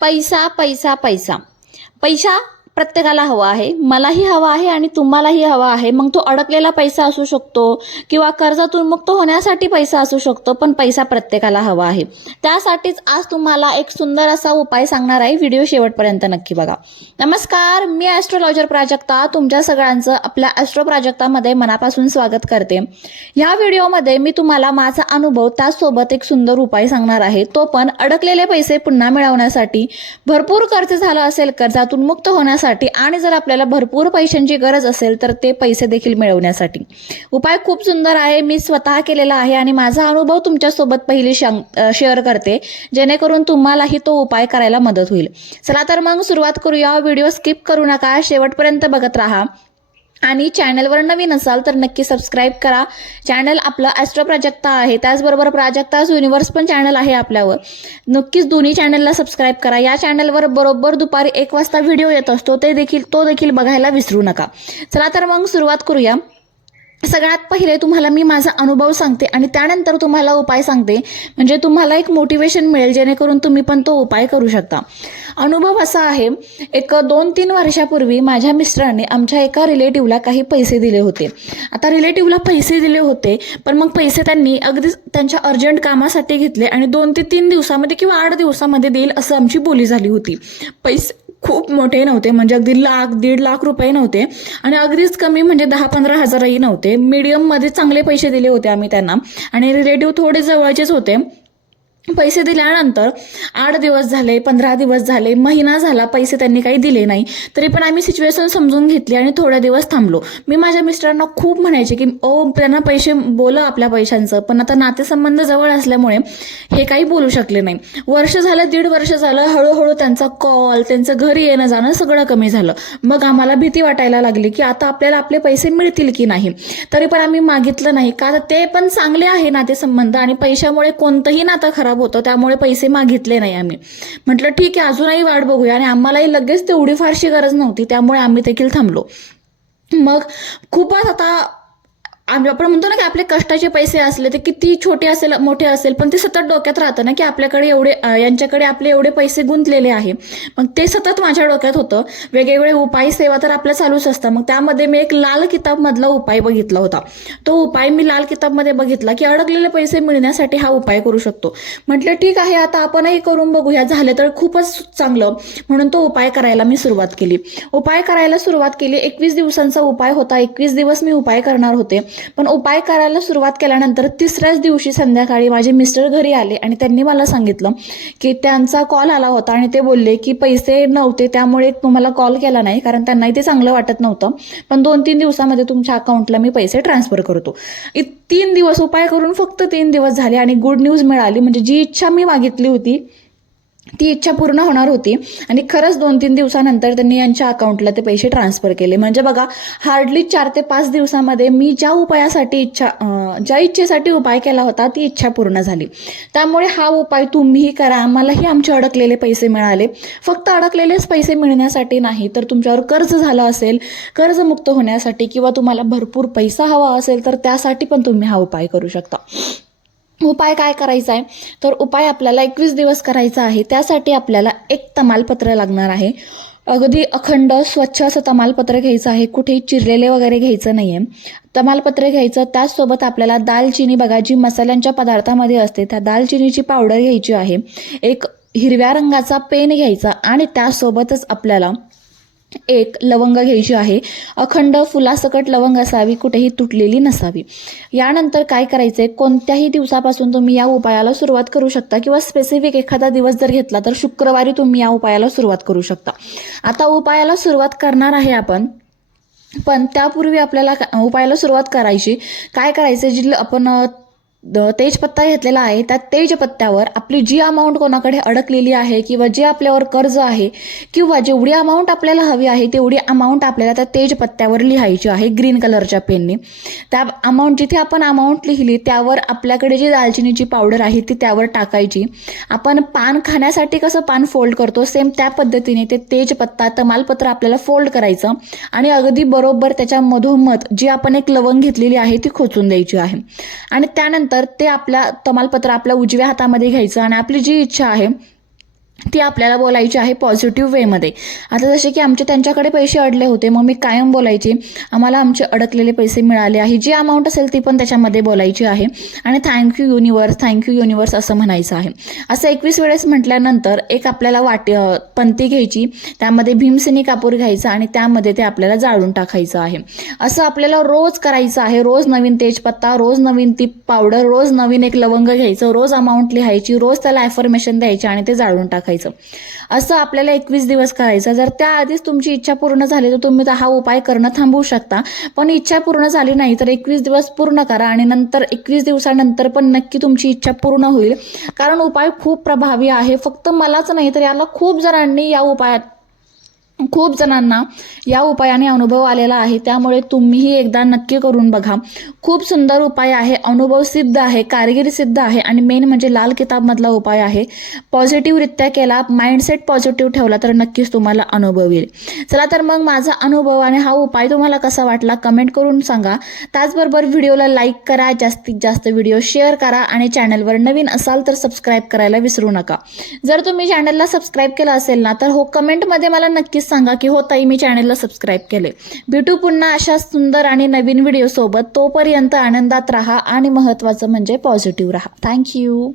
पैसा पैसा पैसा पैसा प्रत्येकाला हवा आहे, मलाही हवा आहे आणि तुम्हालाही हवा आहे. मग तो अडकलेला पैसा असू शकतो किंवा कर्जातून मुक्त होण्यासाठी पैसा असू शकतो, पण पैसा प्रत्येकाला हवा आहे. त्यासाठीच आज तुम्हाला एक सुंदर असा उपाय सांगणार आहे. व्हिडिओ शेवटपर्यंत नक्की बघा. नमस्कार, मी ॲस्ट्रोलॉजर प्राजक्ता तुमच्या सगळ्यांचं आपल्या ॲस्ट्रो प्राजक्तामध्ये मनापासून स्वागत करते. ह्या व्हिडिओमध्ये मी तुम्हाला माझा अनुभव त्यासोबत एक सुंदर उपाय सांगणार आहे, तो पण अडकलेले पैसे पुन्हा मिळवण्यासाठी. भरपूर कर्ज झालं असेल, कर्जातून मुक्त होण्यासाठी आणि जर आपल्याला भरपूर पैशांची गरज असेल तर ते पैसे देखील मिळवण्यासाठी. उपाय खूप सुंदर आहे, मी स्वतः केलेला आहे आणि माझा अनुभव तुमच्यासोबत पहिली शेअर करते, जेणेकरून तुम्हालाही तो उपाय करायला मदत होईल. चला तर मग सुरुवात करूया. व्हिडिओ स्किप करू नका, शेवटपर्यंत बघत राहा. आणि चॅनलवर नवीन असाल तर नक्की सबस्क्राईब करा. चॅनल आपलं ॲस्ट्रो प्राजक्ता आहे, त्याचबरोबर प्राजक्ताज युनिवर्स पण चॅनल आहे आपल्यावर. नक्कीच दोन्ही चॅनलला सबस्क्राईब करा. या चॅनलवर बरोबर दुपारी 1 वाजता व्हिडिओ येत असतो, तो देखील बघायला विसरू नका. चला तर मग सुरुवात करूया. सगळ्यात पहिले तुम्हाला मी माझा अनुभव सांगते आणि त्यानंतर तुम्हाला उपाय सांगते, म्हणजे तुम्हाला एक मोटिवेशन मिळेल, जेणेकरून तुम्ही पण तो उपाय करू शकता. अनुभव असा आहे, एक 2-3 वर्षापूर्वी माझ्या मिस्टरांनी आमच्या एका रिलेटिव्हला काही पैसे दिले होते. आता रिलेटिव्हला पैसे दिले होते, पण मग पैसे त्यांनी अगदी त्यांच्या अर्जंट कामासाठी घेतले आणि 2 ते 3 दिवसामध्ये किंवा 8 दिवसामध्ये देईल असं आमची बोली झाली होती. पैसे खूप मोठे नव्हते, म्हणजे अगदी 1,00,000-1.5 लाख रुपये नव्हते आणि अगदीच कमी म्हणजे 10-15 हजारही नव्हते. मीडियममध्ये चांगले पैसे दिले होते आम्ही त्यांना आणि रिलेटिव्ह थोडे जवळचेच होते. पैसे दिल्यानंतर 8 दिवस झाले, 15 दिवस झाले, महिना झाला, पैसे त्यांनी काही दिले नाही. तरी पण आम्ही सिच्युएशन समजून घेतली आणि थोड्या दिवस थांबलो. मी माझ्या मिस्टरांना खूप म्हणायचे की त्यांना पैसे बोला आपल्या पैशांचं, पण आता नातेसंबंध जवळ असल्यामुळे हे काही बोलू शकले नाही. वर्ष झालं, 1.5 वर्ष झालं, हळूहळू त्यांचा कॉल, त्यांचं घरी येणं जाणं सगळं कमी झालं. मग आम्हाला भीती वाटायला लागली की आता आपल्याला आपले पैसे मिळतील की नाही. तरी पण आम्ही मागितलं नाही, का ते पण चांगले आहे नातेसंबंध आणि पैशामुळे कोणतंही नातं खराब होतं, त्यामुळे पैसे मागितले नाही आम्ही. म्हटलं ठीक आहे, अजूनही वाट बघूया आणि आम्हालाही लगेच तेवढी फारशी गरज नव्हती, त्यामुळे आम्ही देखील थांबलो. मग खूपच आता आपण म्हणतो ना की आपले कष्टाचे पैसे असले ते किती छोटे असेल मोठे असेल, पण ते सतत डोक्यात राहतं ना की आपल्याकडे यांच्याकडे आपले एवढे पैसे गुंतलेले आहे. मग ते सतत माझ्या डोक्यात होतं. वेगवेगळे उपाय सेवा तर आपल्या चालूच असतात. मग त्यामध्ये मी एक लाल किताब मधला उपाय बघितला होता. तो उपाय मी लाल किताबमध्ये बघितला की अडकलेले पैसे मिळण्यासाठी हा उपाय करू शकतो. म्हटलं ठीक आहे, आता आपणही करून बघूया, झाले तर खूपच चांगलं. म्हणून तो उपाय करायला मी सुरुवात केली. 21 दिवसांचा उपाय होता. 21 दिवस मी उपाय करणार होते. पण उपाय करायला सुरुवात केल्यानंतर 3ऱ्याच दिवशी संध्याकाळी माझे मिस्टर घरी आले आणि त्यांनी मला सांगितलं की त्यांचा कॉल आला होता आणि ते बोलले की पैसे नव्हते, त्यामुळे तुम्हाला कॉल केला नाही, कारण त्यांनाही ते चांगलं वाटत नव्हतं, पण 2-3 दिवसामध्ये तुमच्या अकाउंटला मी पैसे ट्रान्सफर करतो. 3 दिवस उपाय करून फक्त 3 दिवस झाले आणि गुड न्यूज मिळाली. म्हणजे जी इच्छा मी मागितली होती ती इच्छा पूर्ण होणार होती आणि खरंच 2-3 दिवसानंतर त्यांनी यांच्या अकाउंटला ते पैसे ट्रान्सफर केले. म्हणजे बघा, हार्डली 4 ते 5 दिवसामध्ये मी ज्या इच्छेसाठी उपाय केला होता ती इच्छा पूर्ण झाली. त्यामुळे हा उपाय तुम्हीही करा. मलाही आमचे अडकलेले पैसे मिळाले. फक्त अडकलेलेच पैसे मिळण्यासाठी नाही, तर तुमच्यावर कर्ज झालं असेल, कर्जमुक्त होण्यासाठी किंवा तुम्हाला भरपूर पैसा हवा असेल तर त्यासाठी पण तुम्ही हा उपाय करू शकता. उपाय काय करायचा आहे, तर उपाय आपल्याला 21 दिवस करायचा आहे. त्यासाठी आपल्याला एक तमालपत्र लागणार आहे. अगदी अखंड स्वच्छ असं तमालपत्र घ्यायचं आहे, कुठेही चिरलेले वगैरे घ्यायचं नाही आहे. तमालपत्र घ्यायचं. त्याचसोबत आपल्याला दालचिनी, बघा जी मसाल्यांच्या पदार्थामध्ये असते, त्या दालचिनीची पावडर घ्यायची आहे. एक हिरव्या रंगाचा पेन घ्यायचा आणि त्यासोबतच आपल्याला एक लवंग घ्यायची आहे. अखंड फुलासकट लवंग असावी, कुठेही तुटलेली नसावी. यानंतर काय करायचंय, कोणत्याही दिवसापासून तुम्ही या उपायाला सुरुवात करू शकता किंवा स्पेसिफिक एखादा दिवस जर घेतला तर शुक्रवारी तुम्ही या उपायाला सुरुवात करू शकता. आता उपायाला सुरुवात करणार आहे आपण, पण त्यापूर्वी आपल्याला उपायाला सुरुवात करायची. काय करायचं, जी आपण तेजपत्ता घेतलेला आहे, त्या तेजपत्त्यावर आपली जी अमाऊंट कोणाकडे अडकलेली आहे किंवा जे आपल्यावर कर्ज आहे किंवा जेवढी अमाऊंट आपल्याला हवी आहे तेवढी अमाऊंट आपल्याला त्या तेजपत्त्यावर लिहायची आहे ग्रीन कलरच्या पेनने. त्या जिथे आपण अमाऊंट लिहिली त्यावर आपल्याकडे जी दालचिनीची पावडर आहे ती त्यावर टाकायची. आपण पान खाण्यासाठी कसं पान फोल्ड करतो, सेम त्या पद्धतीने ते तेजपत्ता तमालपत्र आपल्याला फोल्ड करायचं आणि अगदी बरोबर त्याच्या मधोमध जी आपण एक लवंग घेतलेली आहे ती खोचून द्यायची आहे. आणि त्यानंतर ते तमालपत्र आपल्या उजव्या हातामध्ये घ्यायचं आणि आपली जी इच्छा आहे ती आपल्याला बोलायची आहे पॉझिटिव्ह वेमध्ये. आता जसे की आमचे त्यांच्याकडे पैसे अडले होते, मग मी कायम बोलायचे आम्हाला आमचे अडकलेले पैसे मिळाले आहे. जी अमाऊंट असेल ती पण त्याच्यामध्ये बोलायची आहे आणि थँक्यू युनिवर्स असं म्हणायचं आहे. असं 21 वेळेस म्हटल्यानंतर एक आपल्याला पंती घ्यायची, त्यामध्ये भीमसेनी कापूर घ्यायचा आणि त्यामध्ये ते आपल्याला जाळून टाकायचं आहे. असं आपल्याला रोज करायचं आहे. रोज नवीन तेजपत्ता, रोज नवीन ती पावडर, रोज नवीन एक लवंग घ्यायचं, रोज अमाऊंट लिहायची, रोज त्याला ॲफर्मेशन द्यायची आणि ते जाळून टाकायचं. असं आपल्याला 21 दिवस करायचं. जर त्याआधीच तुमची इच्छा पूर्ण झाली तर तुम्ही हा उपाय करणं थांबवू शकता, पण इच्छा पूर्ण झाली नाही तर 21 दिवस पूर्ण करा आणि नंतर 21 दिवसानंतर पण नक्की तुमची इच्छा पूर्ण होईल. कारण उपाय खूप प्रभावी आहे. फक्त मलाच नाही तर याला खूप जणांना या उपायाने अनुभव आलेला आहे. त्यामुळे तुम्हीही एकदा नक्की करून बघा. खूप सुंदर उपाय आहे, अनुभव सिद्ध आहे, कारगिरी सिद्ध आहे आणि मेन म्हणजे लाल किताबमधला उपाय आहे. पॉझिटिव्हरित्या केला, माइंडसेट पॉझिटिव्ह ठेवला तर नक्कीच तुम्हाला अनुभव येईल. चला तर मग माझा अनुभव आणि हा उपाय तुम्हाला कसा वाटला कमेंट करून सांगा. त्याचबरोबर व्हिडिओला लाईक करा, जास्तीत जास्त व्हिडिओ शेअर करा आणि चॅनलवर नवीन असाल तर सबस्क्राईब करायला विसरू नका. जर तुम्ही चॅनलला सबस्क्राईब केलं असेल ना तर कमेंटमध्ये मला नक्कीच सांगा की हो ताई मी चॅनलला सबस्क्राईब केले. भेटू पुन्हा अशा सुंदर आणि नवीन व्हिडिओ सोबत. तोपर्यंत आनंदात राहा आणि महत्त्वाचं म्हणजे पॉझिटिव्ह राहा. थँक्यू.